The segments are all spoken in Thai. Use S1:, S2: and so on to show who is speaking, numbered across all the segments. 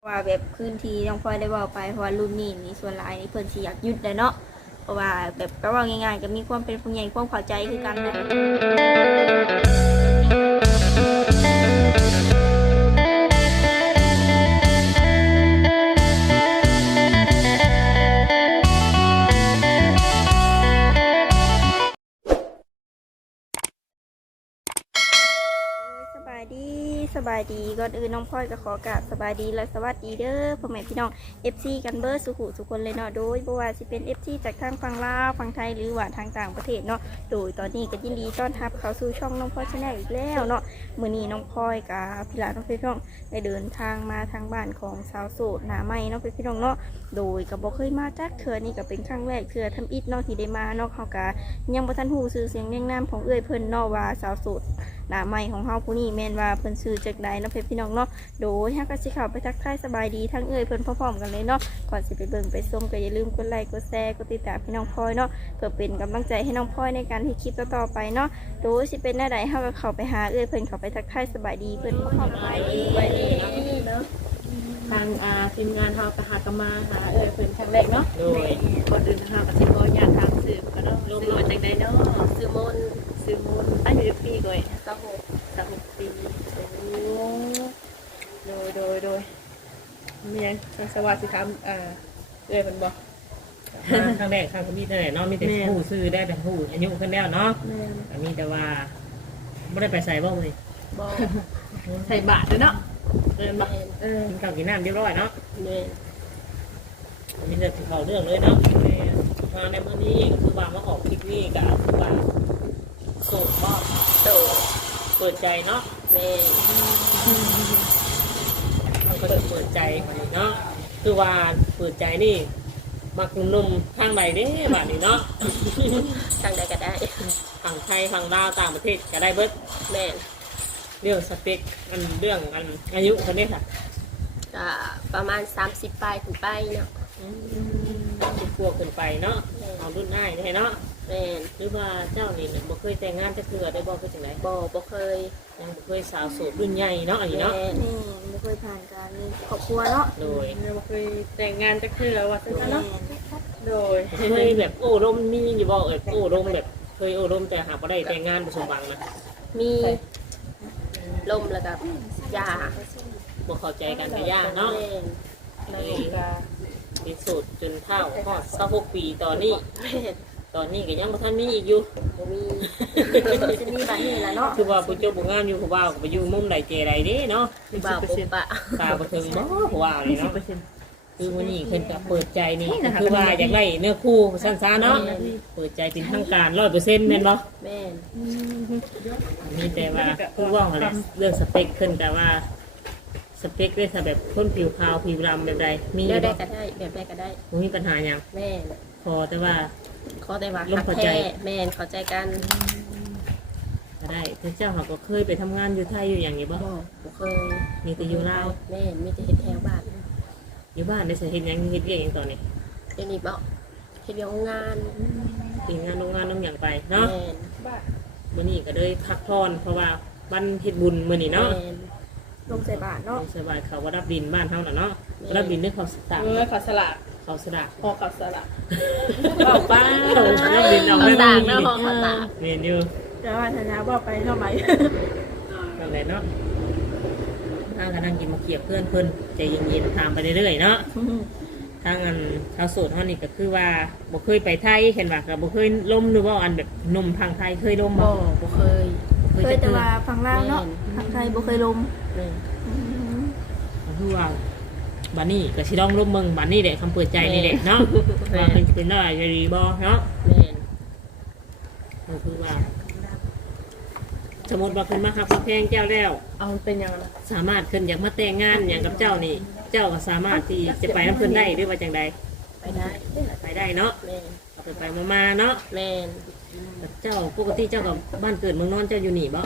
S1: ว่าแบบพื้นที่น้องพลอยได้บอกไปเพราะว่ารุ่นนี้นี่ส่วนหลายนี่เพิ่นสิอยากหยุดเลยเนาะเพราะว่าแบบก็ว่าง่ายๆก็มีความเป็นผู้ใหญ่ความเข้าใจคือกันนะสบายดีก่อนอื่นน้องพลอยก็ขอกราบสบายดีและสวัสดีเด้อพ่อแม่พี่น้อง FC กันเบอร์สุขุสุคนเลยเนาะโดยบ่ว่าสิเป็น FC จากทางฝั่งลาวฝั่งไทยหรือว่าทางต่างประเทศเนาะโดยตอนนี้ก็ยินดีต้อนรับเข้าสู่ช่องน้องพลอยชาแนลอีกแล้วเนาะมื้อนี้น้องพลอยกับพี่หลานน้องพี่น้องได้เดินทางมาทางบ้านของสาวโสดหน้าใหม่เนาะพี่น้องเนาะโดยก็บ่เคยมาจักเทื่อนี่ก็เป็นครั้งแรกเทื่อทำอิฐเนาะที่ได้มาเนาะเฮาก็ยังบ่ทันฮู้ชื่อเสียงเรียงนามของเอื้อยเพิ่นเนาะว่าสาวโสดหน้าใหม่ของเฮาผู้นี้แม่นว่าเพิ่นชื่อจักใดเนาะพี่น้องเนาะโดยฮักก็สิเข้าไปทักทายสบายดีทั้งเอ่ยเพิ่นพร้อมๆกันเลยเนาะก่อนสิไปเบิ่งไปชมก็อย่าลืมกดไลค์กดแชร์กดติดตามพี่น้องพลอยเนาะเพื่อเป็นกำลังใจให้น้องพลอยในการที่คลิปต่อๆไปเนาะโดยสิเป็นหน้าใดเฮาก็เข้าไปหาเอ่ยเพิ่นเข้าไปทักทายสบายดีเพิ่นพร้อมๆกันเนาะ
S2: ทางทีมงานเฮาก็หากนมาหาเพิ่นครั้งแรกเนาะโดยคนอื่นเฮาก็สิขออนุญาตทางสืบก็เนาะลงมาจากใดเนาะซื้อมนอายุปีก่อย26ปีโอ้โดยมีหยังทางสวัสดิธรรมเพิ่นบ่
S3: ครั้งแรกครั้งก็มีแต่เนาะมีแต่ผู้ซื้อได้แต่ผู้อายุขึ้นแล้วเนาะมีแต่ว่าไม่ได้ไปใส่บ้างเลย
S2: บ่ใส่บาตรเนาะบ่
S3: กินข้าวกินน้ำเรียบร้อยเนาะ
S2: แม่
S3: มีแต่ถึงเขาเรื่องเลยเนาะมาในมื้อนี้คือว่ามาออกคลิปนี้กับคือว่าโสดบ่
S2: โต
S3: เปิดใจเนาะ
S2: แม่
S3: มันก็จะเปิดใจเนาะคือว่าเปิดใจนี่มักนุ่มข้างใดเด้แบบนี้เนาะ
S2: ทางใดก็ได้
S3: ฝั่งไทยฝั่งลาวต่างประเทศก็ได้เบิด
S2: แม่
S3: เรื่องสเปคเรื่องอายุคนนี้ค่ะ
S2: ก็ประมาณ30ปลายถึงไปเนาะ
S3: พวกขึ้นไปเนาะเอารุ่นง่ายได้เนาะ
S2: แม่น
S3: หรือว่าเจ้านี่บ่เคยแต่งงานจะเคือได้บ่คือจังได๋
S2: บ่เคย
S3: ยังบ่เคยสาวโสดรุ่นใหญ่เนาะอันนี้เนาะ
S1: นี่บ่เคยผ่านการมีครอบครัวเนาะ
S3: โดย
S2: ยังบ่เคยแต่งงานจักเทื่อว่าซั่นเนาะโดย
S3: เคยแบบโอ้ร่มมีอยู่บ่โอ้ร่มแบบเคยโอ้ร่มแต่หาบ่ได้แต่งงานบ่สมหวังนะ
S2: มีลมแล้วก็ยา
S3: บ่เข้าใจกันก็ยากเนาะ
S2: แม่น
S3: เป็นโสดจนเฒ่าฮอด26ปีตอนนี้
S2: แม่น
S3: ตอนนี้ก็ยังบ่ทันมีอีกอยู่
S2: บ่มี
S1: จะมีบัดนี้ล่ะเนาะ
S3: คือว่าผู้เจ้าบ่งามอยู่ผู้บ่าวก็ไปอยู่มุมใดเจใดเด้เนาะ
S2: บ่าวปุ๊บปะ
S3: ตาบ่ถึงบ่ผู้บ่าวนี่เนาะคือวันนี้เพิ่นก็เปิดใจนี่คือว่าอยากได้เนื้อคู่สั้นๆเนาะเปิดใจเป็นทางการ 100% แม่นบ่
S2: แม่น
S3: มีแต่ว่าคือว่าอะไรเรื่องสเปคขึ้นแต่ว่าสเปคได้สแบบคนผิวขาวผิวดำแบบใดมี
S2: เลือกได้
S3: บ่
S2: ก็ได้แบบได้ก็ได้
S3: บ่มีปัญหาหยัง
S2: แม่น
S3: พอแต่ว่า
S2: ขอได้ว่า
S3: ลมเข้าใจ
S2: แท้แม่นเข้าใจกัน
S3: ก็ได้แต่เจ้าเขาก็เคยไปทำงานอยู่ไทยอยู่อย่างนี้บ่
S2: บ่เคย
S3: มีแต่อยู่ลาว
S2: แม่นมีแต่เฮ็ดแถวบ้าน
S3: อยู่บ้านได้สิเฮ็ดหยังเฮ็ดเวียกหยังตอนนี้
S2: เดี๋ยวนี้บ่เฮ็ดเวียกโรงงาน
S3: ทีมงานโรงงานน้องหยังไปเนาะ
S2: แม่น
S3: มื้อนี้ก็เลยพักผ่อนเพราะว่าวันเฮ็ดบุญมื้อนี้เนาะ
S2: แม่น
S1: ลงใส่บาทเนาะ
S3: สบายเขาว่ารับดินบ้านเฮาน่ะเนาะรับดินด้วยเขาสตางค์
S4: ขอสละ
S3: เขาสดา
S4: พอขอสละ
S3: เอาเป้ารับดินเอา
S2: เขา
S3: ไม่
S2: ตา
S3: ได้
S2: กเนาะเขาตาก
S3: เมนอยู่
S1: แต่ว่าธัญญาบอกไปเท่าไหร่
S3: นั่นแหละเนาะทางก็นั่งกินมาเขียบเพื่อนเพิ่นใจเย็นๆถามไปเรื่อยๆเนาะทางอันชาวโสดเฮานี่ก็คือว่าบ่เคยไปไทยเห็นว่าก็บ่เคยล่มหรือว่าอันแบบหนุ่มทางไทยเคยล่มบ่
S2: บ่เคย
S1: เคยแต่ว่าฝั่งลาวเนาะฝั่งไทยบ่เคยลม
S2: แม่น
S3: คือว่าบัดนี้ก็สิลองล่มเบิ่งบัดนี้แหละคำเปิดใจนี่แหละเนาะว่าเพิ่นสิเป็นได้จะดีบ่เนาะ
S2: แม่น
S3: ก็คือว่า สมมติว่าเพิ่นมาหักมาแพงเจ้าแล้ว
S4: เอาเป็นยังไง
S3: สามารถเพิ่นอยากมาแต่งงานอย่างกับเจ้านี่ เจ้าก็สามารถที่จะไปน้ำเพิ่นได้หรือว่าจังใด
S2: ไปได้
S3: ไปได้เนาะ
S2: แม่น
S3: เอาไปมาๆเนาะ
S2: แม่น
S3: เจ้าปกติเจ้ากับบ้านเกิดเมืองนอนเจ้าอยู่นี่บ่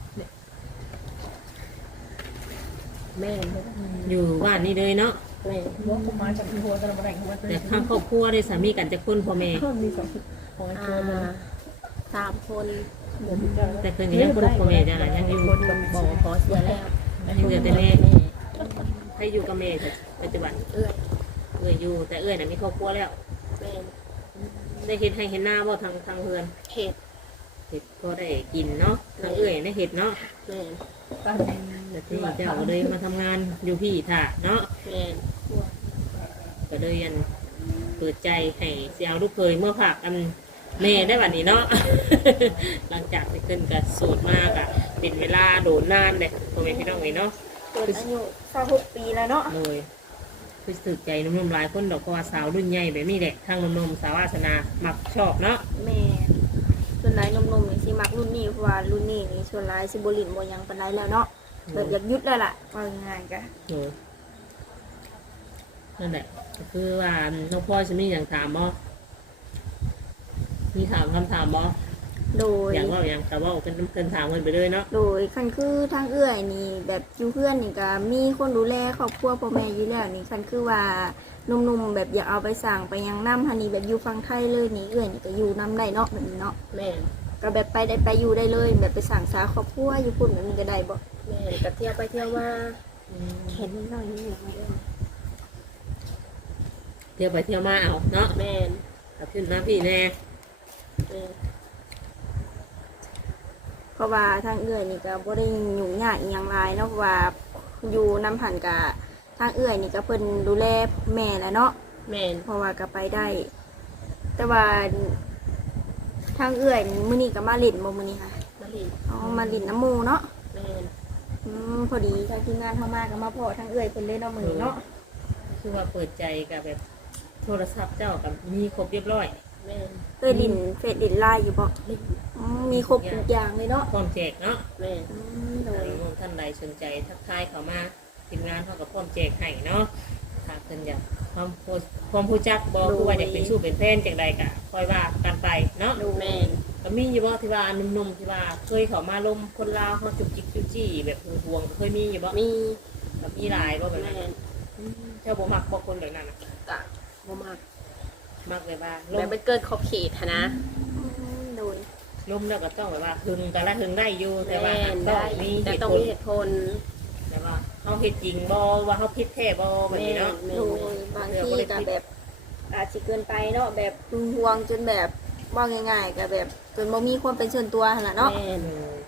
S2: แม่น
S3: อยู่บ้านนี่เลยเนาะ
S2: แม่น
S4: หัวกุมารจากหัวตะวันแดงหัวตะ
S3: แต่ข้างครอบครัวได้สามีกันจะคนพ่อแม่
S4: มีสองของไอ้ตัวนึง
S2: 3 คน
S3: แต่เพิ่นก็ยังบ่รู้พ่อแม่จ้ะยังอยู่
S2: บ่พอเสียแล้ว
S3: ยังเหลือแต่แม่ให้อยู่กับแม่ปัจจุบัน
S2: เอื้อย
S3: เอื้อยอยู่แต่เอื้อยน่ะมีครอบครัวแล้ว
S2: แม่น
S3: ได้เฮ็ดให้เห็นหน้าบ่ทางเฮือน
S2: เห็ด
S3: เฮ็ดก็ได้กินเนาะทางเอื้อยได้เฮ็ดเนาะ
S2: แม่น
S3: แต่ที่เจ้าก็เลยมาทำงานอยู่พี่ท่าเนาะ
S2: แม่น
S3: ก็เลยยันเปิดใจให้สิเอาลูกเคยเมื่อผักอันแม่ได้บัดนี้เนาะ หลังจากที่ขึ้นกับสูตรมากอะเป็นเวลาโดนนานเลยพ่อแม่พี่น้องเนาะ
S1: เกิดอายุ26ปีแล้วเนาะ
S3: เลยคือสึกใจหนุ่มๆหลายคนดอกเพราะว่าสาวรุ่นใหญ่แบบนี้แหละทางหนุ่มๆสาววาสนามักชอบเนาะ
S1: แม่ส่วนหลายหนมๆนี่สิมักรุ่นนี้เพราะว่ารุ่นนี้นี่ส่วนหลายสิบ่ลิ้นบ่หยังปานใดแล้วเนาะแบบอยากหยุดแล้วล่ะว่าง่ายๆก็
S3: เลยนั่นแหละก็คือว่าน้องพ่อจะมีอย่างถามบ่มีถามคำถามบ่
S1: โดย
S3: อย่างว่าอย่างแต่ว่าเป็นถามกันไปเลยเนาะ
S1: โดยคันคือทางเอื้อยนี่แบบอยู่เพื่อนนี่ก็มีคนดูแลครอบครัวพ่อแม่อยู่แล้วนี่คันคือว่าหนุ่มๆแบบอยากเอาไปสั่งไปยังน้ำฮันนี่แบบอยู่ฝั่งไทยเลยนี่เอื้อยนี่ก็อยู่น้ำได้เนาะแบบนี้เนาะ
S2: แม่น
S1: ก็แบบไปได้ไปอยู่ได้เลย แบบไปสั่งสาครอบครัวอยู่พุ่นแบบนี้ก็ได้บ่
S2: แม่นก็เที่ยวไปเที่ยวมา
S1: เห็นหน่อยนี่อย่างไร
S3: เที่ยวไปเที่ยวมาเอาเนาะ
S2: แม่น
S3: กับขึ้นมาพี่แน่
S2: แม่น
S1: เพราะว่าทางเอื้อยนี่ก็บ่ได้ยุ่งยากอีหยังหลายเนาะเพราะว่าอยู่น้ำหันกับทางเอื้อยนี่ก็เพิ่นดูแลแม่แหละเนาะ
S2: แม่น
S1: เพราะว่าก็ไปได้ แต่ว่าทางเอื้อยนี่มื้อนี้ก็มาเล่นบ่มื้อนี้ค่ะ
S2: มาลิน
S1: อ๋อมาเล่นน้ำหมู่เนาะ
S2: แม่น
S1: พอดีทางทีมงานเฮามาก็มาพอทางเอื้อยเพิ่นเล่นเนาะมื้อนี้เนาะ
S3: คือว่าเปิดใจกับแบบโทรศัพท์เจ้ากับมีครบเรียบร้อย
S2: แม่น
S1: เอ้ยลินเฟซลินไลน์อยู่บ่
S2: ลิน
S1: มีครบทุกอย่างเลยเนาะ
S3: พร้อมแจกเนาะ
S2: แม่น
S1: โดย
S3: ท่านใดสนใจทักทายเขามาทีมงานเขากับพร้อมแจกให้เนาะถ้าเพิ่นอยากความผู้จักบอกคือว่าอยากเป็นสู้เป็นแฟนจังใดก็ค่อยว่ากันไปเนาะ
S2: แม่น
S3: ก็มีอยู่บ่ที่ว่าหนุ่มๆที่ว่าเคยเขามาลมคนลาวเขาจุกจิกจุกจี้แบบห่วงเคยมีอยู่บ่
S2: มี
S3: แบบมีหลายบ่แบบ
S2: แม่
S3: นั้น
S2: น
S3: เจ้าบ่มักบ่คนแบบนั้นน่ะ
S2: กะบ่มาก
S3: มักแบบว่าล
S2: แบบ
S3: ม
S2: ไปเกินขอบเขตหั้นนะ
S1: โดย
S3: ลมแล้วก็ต้องแบบว่าหึงกันละหึงได้อยู่แต่ว่า
S2: แม่น
S3: ต้อ
S2: ได้
S3: งมีเห
S2: แต่
S3: ตุ
S2: ต้อง
S3: ผล
S2: มีเหตุผล
S3: แต่ว่าเขาเฮ็ดจริงบ่ว่าเขาผิดแท้บ่แบบ
S2: แม่
S3: นี้
S2: น
S3: เนาะ
S2: แม่
S1: โด
S2: น
S1: ยบางทีก็แบบอาจจะเกินไปเนาะแบบหึงหวงจนแบบว่าง่ายๆก็แบบจนบ่มีความเป็นส่วนตัวหั่นล่ะเนาะ
S2: แม่น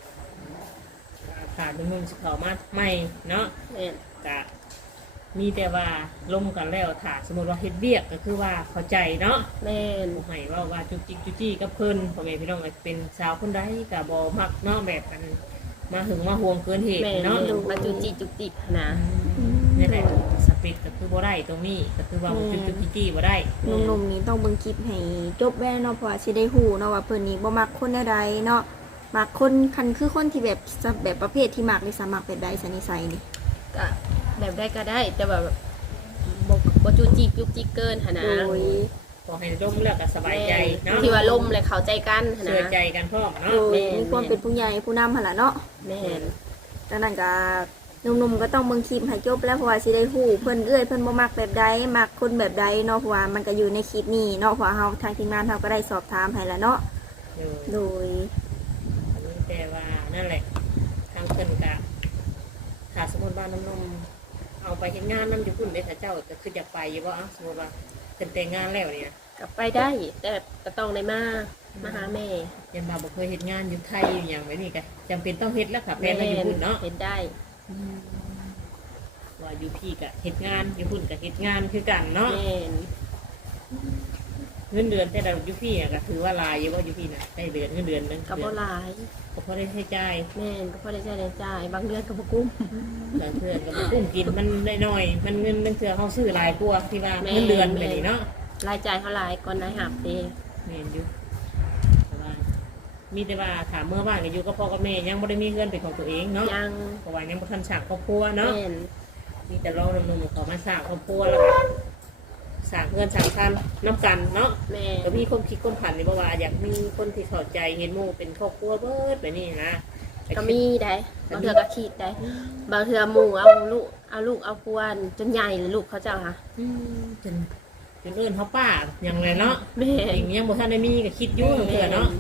S3: ขาดนุ่มๆสิเขามาใหม่เนาะ
S2: แม่น
S3: กะมีแต่ว่าลมกันแล้วถ้าสมมติว่าเฮ็ดเวียกก็คือว่าเข้าใจเนาะ
S2: แม่น
S3: บ่ให้ว่าจุกจิกจุกจี้กับเพิ่นพ่อแม่พี่น้องก็เป็นสาวคนใดก็บ่มักเนาะแบบอันมาหึงมาห่วงเกินเหตุ
S2: แม่น
S3: เนาะ
S2: มาจุจิจุกจิกนะ
S3: นี่แหละสเปคก็คือบ่ได้ตรงนี้ก็คือว่าจุกจิกจุกจี้บ่ได้
S1: หนุ่มๆนี่ต้องเบิ่งคลิปให้จบแว่เนาะเพราะว่าสิได้ฮู้เนาะว่าเพิ่นนี่บ่มักคนใดๆเนาะมักคนคันคือคนที่แบบแบบประเภทที่มักนี่สมักแบบใดสนิสัยนี่
S2: ก็แบบได้ก็ได้ แต่แบบบ่จุจิกจุกจิกเกินหั้นนะ
S1: โดย
S3: ขอให้ร่มแล้วก็สบายใจเนาะ
S2: ที่ว่าลมเลยเข้าใจกันหั้น
S3: เชื่อ
S2: นะ
S3: ใจกันพร้อมเนาะ
S1: โดยมีความเป็นผู้ใหญ่ผู้นำหั่นล่ะเนาะ
S2: แม่น
S1: ดังนั้นก็หนุ่มๆก็ต้องเบิ่งคลิปให้จบแล้วเพราะว่าสิได้ฮู้เพิ่นเพิ่นบ่มักแบบใดมักคนแบบใดเนาะเพราะว่ามันก็อยู่ในคลิปนี้เนาะเพราะว่าเฮาทางทีมงานเฮาก็ได้สอบถามให้แล้วเนาะ
S3: อยู่
S1: โดย
S3: อันนี้แต่ว่านั่นแหละทางเพิ่นก็ถ้าสมมุติว่าน้ำนมเอาไปเฮ็ดงานนำอยู่พุ่นได้ถ้าเจ้าก็คืออยากไปอยู่บ่อ่ะสมมุติว่าเพิ่นแต่งงานแล้วเนี่ย
S2: ก็ไปได้ แต่ก็ต้องได้มาหาแม่
S3: ยันมาบ่เคยเฮ็ดงานอยู่ไทยอยู่หยังไว้นี่ก็จำเป็นต้องเฮ็ดแล้วค่ะแฟนเราอยู่พุ่นเนาะ
S2: เห็นได้
S3: ว่าอยู่พี่ก็เฮ็ดงานอยู่พุ่นก็เฮ็ดงานคือกันเนาะ
S2: แม่น
S3: เงินเดือนแต่เราอยู่พี่อะก็ถือว่าหลายอยู่บ่อยู่พี่น่ะได้เดือนเงินเดือนนึง
S2: ก็บ่หลาย
S3: ก็พอได้ใช้จ่าย
S2: แม่นก็พอได้ใช้ได้จ่ายบางเดือนก็บ่กุ้ม
S3: บางเทื่อก็บ่กุ้มกินมันได้น้อยมันเงินบางเทื่อเฮาซื้อหลายกว่าที่ว่าเงินเดือนแบบนี้เนาะ
S2: รายจ่ายเท่าหลายก่อนนายหับเด้
S3: แม่นอยู่แต่ว่ามีแต่ว่าถามเมื่อว่างก็อยู่กับพ่อกับแม่ยังบ่ได้มีเงินเป็นของตัวเองเนาะ
S2: ยัง
S3: เพราะว่ายังบ่ทันสร้างครอบครัวเนาะ
S2: แม่น
S3: มีแต่รอหนุ่มๆเขามาสร้างครอบครัวแล้วก็สร้างเงินสร้างคันน้ำกันเนาะ
S2: แม่
S3: ก็มีความคิดความผันนี่บ่ว่าอยากมีคนที่เข้าใจเห็นหมู่เป็นครอบครัวเบิดแบบนี้นะ
S2: ก็มีได้บางเทื่อก็คิดได้บางเทื่อหมู่เอาลูกเอาพวนจนใหญ่เลยลูกเขาเจ้าค่ะ
S3: จนเอิ้นเขาป้าอย่างไรเนาะ
S2: แม่
S3: อย่างยังบ่ทันได้มีก็คิดอยู่เถื่อเนาะ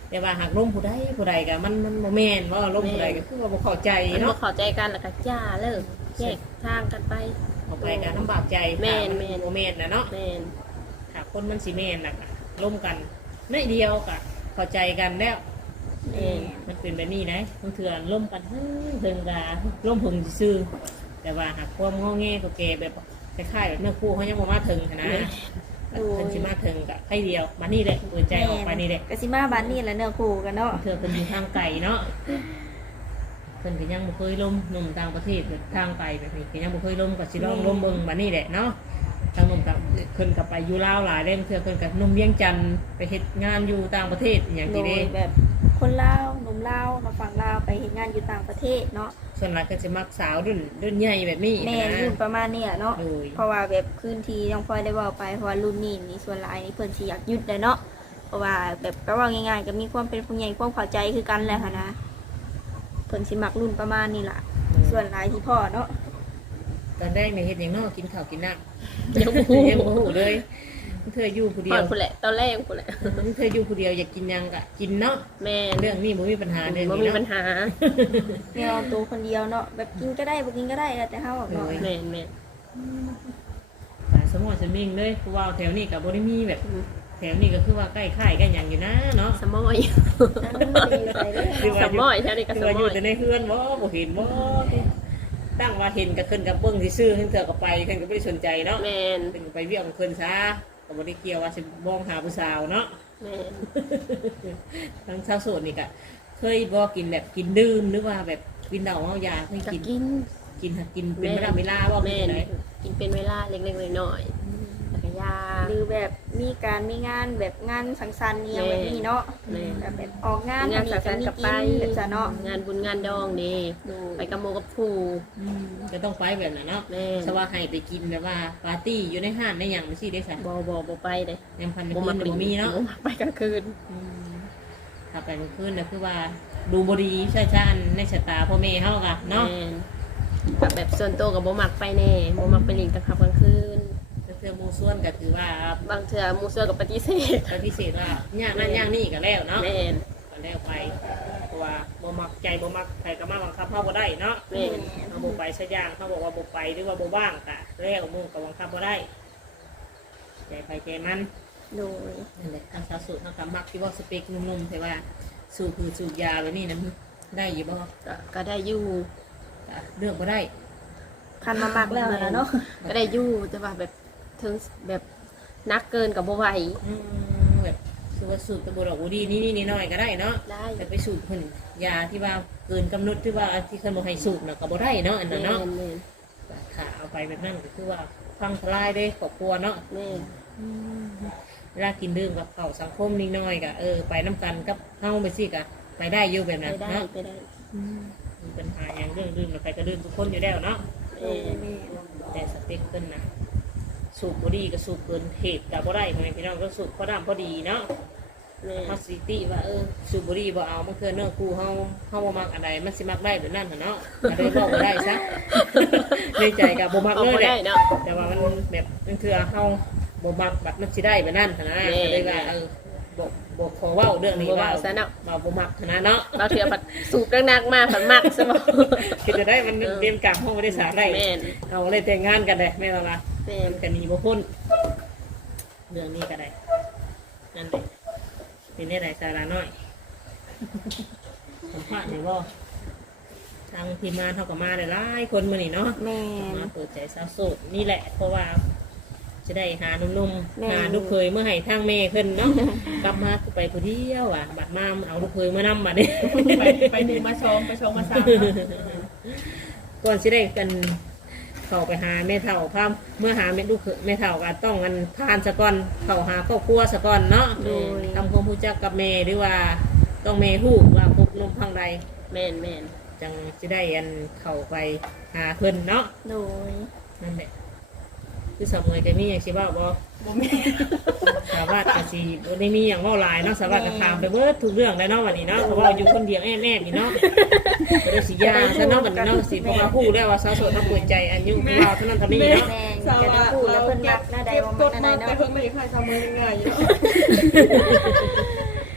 S3: แต่ว่าหากล้มผู้ใดก็มันบ่แม่นว่าล้มผู้ใดก็คือว่าบ่เข้าใจ
S2: มันบ่
S3: เนาะ
S2: เข้าใจกันแล้วก็จ้าเลิกแยกทางกันไป
S3: ออกไปก็ลำบากใจ
S2: แม่น
S3: บ่แม่นนะเนาะ
S2: แม่น
S3: ถ้าคนมันสิแม่นน่ะก็ล้มกันไม่เดียวก็เข้าใจกันแล้ว
S2: แม่น
S3: มันเป็นแบบนี้นะบางเทื่อล้มกันเฮิงกาล้มหึงซื่อแต่ว่าหากความงอแงก็แกแบบคล้ายๆแบบเนื้อคู่เขายังบ่มาถึงนะเพิ่นสิมาถึงก็ให้เดียวมานี่แหละเปิดใจออกไปนี่แหละ
S1: กสิมาบ้านนี่แหละเนื้อคู่กันเนาะ
S3: เธอเป็นอยู่ทางไกลเนาะเพิ่นก็ยังบ่เคยล้มหนุ่มต่างประเทศแบบทางไกลแบบนี้ก็ยังบ่เคยล้มก็สิลองล้มเบิ่งบัดนี้แหละเนาะทางหนุ่มกับเพิ่นก็ไปอยู่ลาวหลายเด้เทื่อเพิ่นก็หนุ่มเวียงจันทน์ไปเฮ็ดงานอยู่ต่างประเทศอหย่าง
S1: โด
S3: ที่
S1: ย
S3: เด้
S1: แบบคนลาวหนุ่มลาวมาฝั่งลาวไปเฮ็ดงานอยู่ต่างประเทศเนาะ
S3: ส่วนหลายก็จะมักสาวรุ่นใหญ่แบบนี้
S1: แม่
S3: นะ
S1: รุ่นประมาณนี้แหละเนาะ
S3: โดย
S1: เพราะว่าแบบพื้นที่น้องพลอยได้บอกไปเพราะว่ารุ่นนี้นี่ส่วนหลายนี่เพิ่นสิอยากหยุดเลยเนาะเพราะว่าแบบก็ว่าง่ายๆก็มีความเป็นผู้ใหญ่ความเข้าใจคือกันแหละค่ะนะเพิ่นสิมักรุ่นประมาณนี้ล่ะ ส่วนหลายที่พ่อเนาะ
S3: ตอนแรกในเฮ็ดหยังเนาะกินข้าวกินน้ำ
S2: ยังบ่ฮู้
S3: ยังบ่ฮู้เลยเธออยู่ผู้เดี
S2: ก่
S3: ย
S2: อ
S3: วน
S2: พุ่นแหละตอนแรกพุ่นแหละ
S3: เธออยู่ผู้เดียวอยากกินหยังก็กินเนาะ
S2: แม่น
S3: เรื่องนี้บ่มีปัญหาเรื่อง
S2: บ่
S3: นี้
S2: มี
S3: เนาะ
S2: ปัญหา
S1: แนวตัวคนเดียวเนาะแบบกินก็ได้บ่กินก็ได้แล้วแต่เฮาอะเนาะ
S2: แม่นแม่น
S3: สมมุติจะมิ่งเลยเพราะว่าแถวนี้ก็บ่ได้มีแบบ แถวนี้ก็คือว่าใกล้ค่ายกันหยังอยู่นะเนาะ
S2: สมอย
S1: อยู่ใส่เลย
S2: สมอยแถวนี้ก็
S3: คือ
S2: ส
S3: ว่าม อ
S2: อยู่ ย
S3: แต่ในเฮือนบ่เห็นบ่ตั้งว่าเห็นก็ขึ้นกับเบิ่งซื่อๆขึ้นเถื่อก็ไปขึ้นก็บ่ได้สนใจเนาะ
S2: แม่น
S3: เป็นไปเวียงเพิ่นซะก็บ่ได้เกี่ยวว่าสิมองหาผู้สาวเนาะ
S2: แม่น
S3: ทั้งชาวโสดนี่ก็เคยบ่กินแบบกินดื่มหรือว่าแบบกินเหล้าเมายาเคย
S2: ก็
S3: กิน
S2: กิน
S3: กินเป็นเวลาบ่
S2: แม่
S3: กิน
S2: น
S3: ได้
S2: กินเป็นเวลาเล็กๆน้อยๆแล้วก็ยา
S1: หรือแบบมีการมีงานแบบงานสังสรรค์เนี่ยแบบนี้เนาะ
S2: แม่น
S1: แบบออกงาน
S2: งานสังสรรค์กับไป
S1: แบบจะเนาะ
S2: งานบุญงานดองนี่
S1: ดู
S2: ไปกับโมกับผู้
S3: ก็ต้องไปแบบนั้นเนาะ
S2: แม่น
S3: สว่าให้ไปกินแบบว่าปาร์ตี้อยู่ในห้างในหยังจังซี่ได้ซะ
S2: บ่ไปเลย
S3: ยังพันในคืนบ่มีเนาะ
S2: บ่ไปกลางคืน
S3: ถ้าไปกลางคืนน่ะคือว่าดูบ่ดีใช่จ้านในสายตาพ่อแม่เฮาก็เนาะ
S2: แม่นกับแบบส่วนตัวกับบ่มักไปแน่บ่มักไปเลิงกลางค่ำกลางคืน
S3: เทื่อหมู่ส่วนก็ถือว่า
S2: บางเทื่อหมู่เสือกับปฏิเสธ
S3: ปฏิเสธว่าย่างนั่นย่างนี่ก็แล้วเนาะ
S2: แม่น
S3: ก็แล้วไปเพราะว่าบ่มักใจบ่มักใครก็มาบังคับเฮาบ่ได้เนาะ
S2: แม่น
S3: เฮาบ่ไปซะอย่างเฮาบอกว่าบ่ไปหรือว่าบ่ว่างก็แล้วมึงก็บังคับบ่ได้ใจไปใจมัน
S1: โดย
S3: นั่นแหละทางสาวสูตรเฮาก็มักที่ว่าสเปคหนุ่มๆแต่ว่าสูบคือสูบยาแบบนี้นะได้อยู่บ่
S2: ก็ได้อยู่
S3: ก็เลือกบ่ได้
S1: คันมามักแล้วนะเนาะ
S2: ก็ได้อยู่แต่ว่าแบบถึงแบบนักเกินกับบ่ไหว
S3: แบบคือว่าสูบแตะบ่ดอกบ่ดีนี่น้อยๆก็ได้เนาะ
S2: ได้
S3: แต่ไปสูบเพิ่นยาที่ว่าเกินกำหนดที่ว่าที่เพิ่นบ่ให้สูบน่ะก็บ่ได้เนาะอันนั้นเนาะ
S2: แม่น
S3: ถ้าเอาไปแบบนั้นก็คือว่าพังทลายเด้ครอบครัวเนาะ
S2: แม่น
S3: เวลากินดื่มกับเข้าสังคมนิดหน่อยก็ไปน้ำกันกับเฮาไปสิก็ไปได้อยู่แบบ
S2: ไป
S3: นั้น
S2: ได้
S3: เนาะ
S2: ไปได้
S3: มีปัญหาอย่างเรื่องดื่มแล้วไปก็ดื่มทุกคนอยู่แล้วเนาะ
S2: แม่น
S3: แต่สเปคเพิ่นน่ะสูบบ่ดีก็สูบเกินเหตุก็บ่ได้พ่อแม่พี่น้องก็สูบพอดำพอดีเนาะ
S2: แม่น
S3: เฮาสิติว่าสูบบุหรี่บ่เอามันคือเนื้อคู่เฮาบ่มักอันใดมันสิมักได้แบบนั้นหั่นเนาะก็เลยบอกบ่ได้ซะ ในใจก็บ่มัก
S2: เอา
S3: เลย
S2: บ่
S3: แห
S2: ได้
S3: ละ
S2: เนาะ
S3: แต่ว่ามันแบบมันคือเฮาบ่มักแบบมันสิได้แบบนั้นหั่นนะ
S2: แม่
S3: ก็เลยว่าบ่ขอเว้าเรื่องนี้
S2: บ่
S3: ว่า
S2: เว้าซะเนาะ
S3: บ่มักหั่นนะเนาะ
S2: เราเถื่อผัดสูบหนักๆมาผัดมักซะบ่
S3: คิดจะได้มันเรียนกลางห้องบ่ได้สาได้
S2: แม่น
S3: เอาเลยแต่งงานกันได้แม่นบ่ล่ะ
S2: แม่น
S3: กันหนีบ่พ้นเรื่องนี้ก็ได้นั่นแหละเป็นได้หลายสาระน้อย สัมภาษณ์ได้บ่ทางทีมงานเขาก็มาได้หลายคนมื้อนี้เนาะ
S1: แม่
S3: มาน เปิดใจสาวโสดนี่แหละ เพราะว่าจะได้หาหนุ่ม
S1: แม่
S3: ๆหาลูกเคยเมื่อให้ทางแม่ขึ้นเนาะ กลับมาคือไปผู้เดียวอ่ะบัดมาเอาลูกเคยมานำบัดนี้
S4: ไปหนึ่งมาชมไปชมมาซ้
S3: ก่อนสิได้กันเข้าไปหาแม่เฒ่าพามเมื่อหาแม่ลูกเคยแม่เฒ่าก็ต้องกันทานซะก่อนเข้าหาครอบครัวซะก่อนเนาะ
S1: โดย
S3: ทำความรู้จักกับแม่หรือว่าต้องแม่ฮู้ว่าพบนมพังใด
S2: แม่นแม่น
S3: จังสิได้อันเข้าไปหาเพิ่นเนาะ
S1: โดย
S3: นั่นแหละคือสมัยจะมีอย่างสิบ่าบ่
S4: ำบ่มี
S3: สาวาสก็สิบ่ได้มีอย่างเว้าหลายเนาะสาวาสก็ถามไปเบิดทุกเรื่องได้เนาะวันนี้เนาะเพราะว่าอยู่คนเดียวแอบๆนี่เนาะบ่ได้สิยางซะเนาะวันนี้เนาะสิเพราะว่าฮู้แล้วว่าสาวโสดต้องเปิดใจอายุของเราเท่านั้นเท่านี้เนาะ
S1: แม่จะได้พูดแล้วเพิ่นมักหน้าใดบ่
S4: ก
S1: มัก
S4: ด
S1: หน้าใด
S4: มาแต่
S1: เนาะ
S4: เพิ่งไม่ได้ใครทำมือง่ายอยู่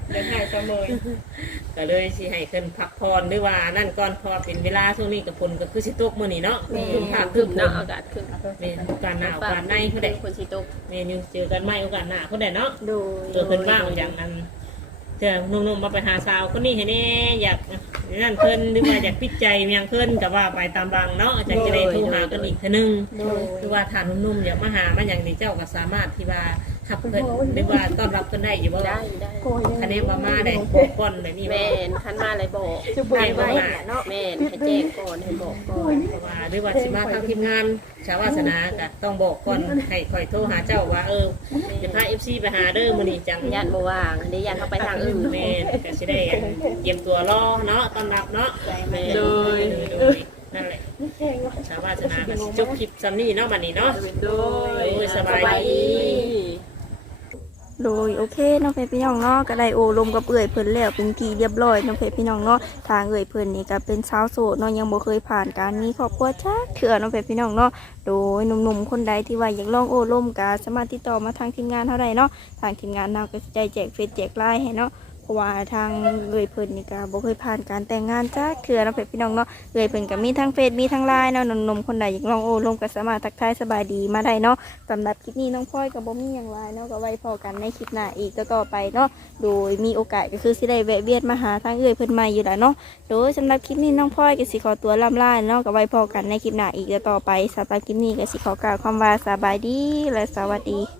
S4: เดี๋ยวให้เสมอ
S3: ก็เลยสิให้เพิ่นพักผ่อนหรือว่านั่นก่อนเพราะว่าเป็นเวลาช่วงนี้กับฝนก็คือสิตกมื้อนี้เนาะคือภาค
S2: คื
S3: คือ
S2: อ
S3: ฝ
S2: เนาะ
S3: น
S2: อากาศคือ
S3: แม่นโอกาสหน้าโอกาสในเพิ่นได้
S2: คนสิตก
S3: แม่นอยู่เจอกันใหม่โอกาสหน้าเพิ่นได้เนาะ
S1: โดย
S3: ตัวเพิ่นว่างอย่างนั้นเจอหนุ่มๆมาไปหาสาวคนนี้ให้แน่อยากนั่นเพิ่นหรือว่าอยากพิจัยเมียงเพิ่นก็ว่าไปตามบังเนาะอาจารย์จะได้โทรหากันอีกเทื่อนึง
S1: โดย
S3: หรือว่าถ้าหนุ่มๆอยากมาหามาอย่างนี้เจ้าก็สามารถที่ว่าขับเพิ่นหรือว่าต้อนรับเพิ่นได้อยู่บ่
S2: ได้ได้
S3: คะแนนว่ามาได้บอกก่อนแบบนี้
S2: แม่
S3: บ่
S2: นคันมาอะไรบอก
S3: ได้บ่มา
S1: เนาะ
S2: แม่นให้แจ้งก่อนให้บอกก่อน
S3: เพราะว่าหรือว่าสิมาทางทีมงานชาววาสนาก็ต้องบอกก่อนให้คอยโทรหาเจ้าว่าจะพา FC ไปหาเด้อมื้อนี้จัง
S2: ญาติบ่ว่างเดี๋ยวญาติเขาไปทางอื่น
S3: แม่ก็สิได้เตรียมตัวรอเนาะต้อนรับเนาะ
S2: แม่
S3: โดยนั่นแหละชาววาสนาก็สิจบคลิปซ้ำนี้เนาะบัดนี้เนาะ
S2: โดย
S3: โอ้ยสบายดี
S1: โดยโอเคน้องเพชรพี่น้องเนาะก็ได้โอลมกับเอื่อยเพิ่นแล้วเป็นทีเรียบร้อยน้องเพชรพี่น้องเนาะทางเอื่อยเพิ่นนี่ก็เป็นสาวโสดเนาะยังบ่เคยผ่านการมีครอบครัวจักเทื่อน้องเพชรพี่น้องเนาะโดยหนุ่มๆคนใดที่ว่าอยากลองโอลมก็สามารถติดต่อมาทางทีมงานเฮาได้เนาะทางทีมงานเราก็สิได้แจกเฟซแจกไลน์ให้เนาะเพราะว่าทางเอื่อยเพิ่นนี่ก็บ่เคยผ่านการแต่งงานจักเทื่อน้องเพชรพี่น้องเนาะเอื่อยเพิ่นก็มีทั้งเฟซมีทั้งไลน์เนาะหนุ่มๆคนใดอยากลองโอลมก็สามารถทักทายสบายดีมาได้เนาะ สำหรับคลิปนี้น้องพลอยกับบ่มีอย่างไรเนาะก็ไว้พอกันในคลิปหน้าอีกต่อๆไปเนาะโดยมีโอกาสก็คือสิได้แวะเวียนมาหาทางเอื้อยเพิ่นใหม่อยู่แล้วเนาะโดยสำหรับคลิปนี้น้องพลอยก็สิขอตัวล่ำลาเนาะก็ไว้พอกันในคลิปหน้าอีกต่อๆไปสำหรับคลิปนี้ก็สิขอกล่าวคำว่าสบายดีและสวัสดี